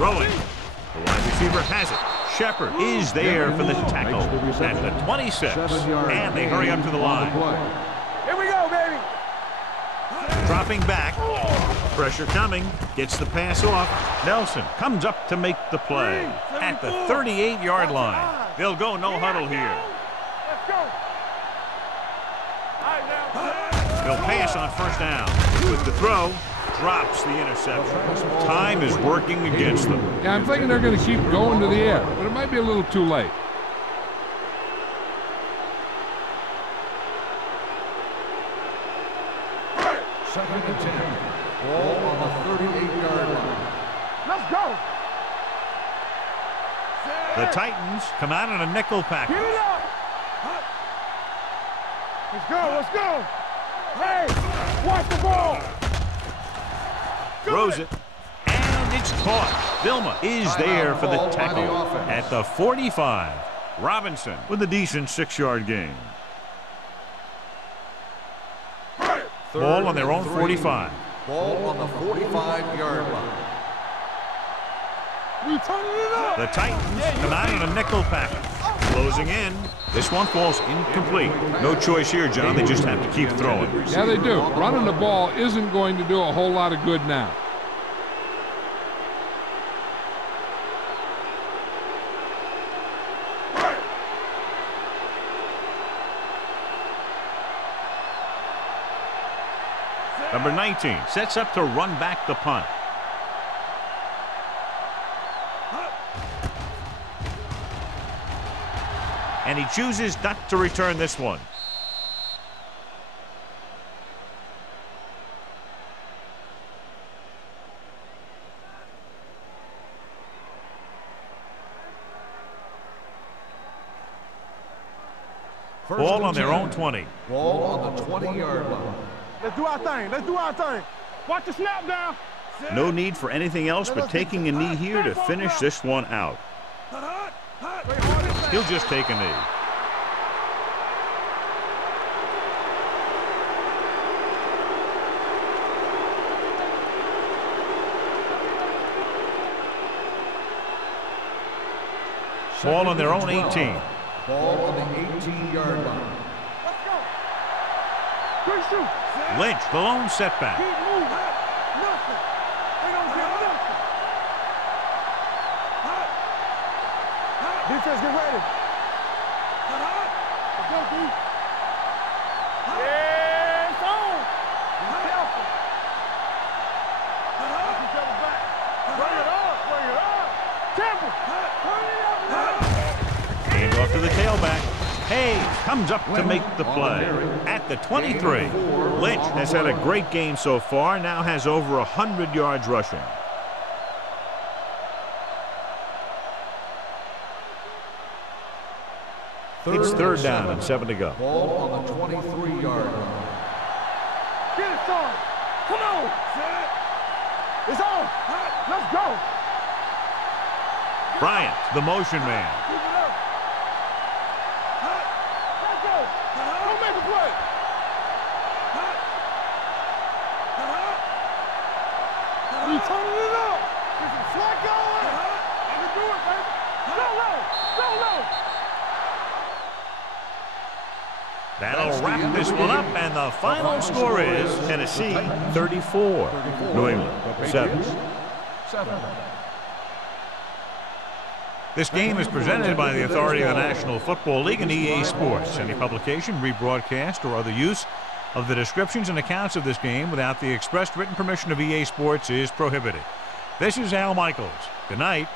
Rolling. The wide receiver has it. Shepard is there for the tackle at the 26. And they hurry up to the line. Here we go, baby. Dropping back. Pressure coming. Gets the pass off. Nelson comes up to make the play at the 38-yard line. They'll go no huddle here. Let's go. They'll pass on 1st down. With the throw, drops the interception. Time is working against them. Yeah, I'm thinking they're going to keep going to the air, but it might be a little too late. Second and 10. Ball on the 38-yard line. Let's go. The Titans come out in a nickel package. Get it up. Let's go. Hey, watch the ball. Throws it, and it's caught. Vilma is there for the tackle at the 45. Robinson with a decent 6-yard gain. Ball on their own 45. Ball on the 45-yard line. We turning it up. The Titans come out in a nickel package. Closing in. This one falls incomplete. No choice here, John. They just have to keep throwing. Yeah, they do. Running the ball isn't going to do a whole lot of good now. Number 19 sets up to run back the punt. And he chooses not to return this one. Ball on their own 20. Ball on the 20-yard line. Let's do our thing. Let's do our thing. Watch the snap down. No need for anything else but taking a knee here to finish this one out. He'll just take a knee. Ball on their own 18. Ball on the 18-yard line. Let's go. Good shoot. Lynch, the lone setback. Keep moving. Nothing. They don't get nothing. Defense, get ready. Let's go, D. Yeah, it's on. Be careful. Watch each other back. Bring it up. Bring it up. Temple. Turn it up. Hand off to the tailback. Hayes comes up to make the play. At the 23, Lynch has had a great game so far, now has over 100 yards rushing. It's third down and 7 to go. Ball on the 23-yard line. Get it, son. Come on. It's on. Let's go. Bryant, the motion man. Keep it up. Let's go. Don't make a play. We turning it up. Get some slack going. I can do it, baby. Go low. Go low. That'll wrap this one up, and the final score is Tennessee 34, New England 7. This game is presented by the authority of the National Football League and EA Sports. Any publication, rebroadcast, or other use of the descriptions and accounts of this game without the expressed written permission of EA Sports is prohibited. This is Al Michaels. Good night.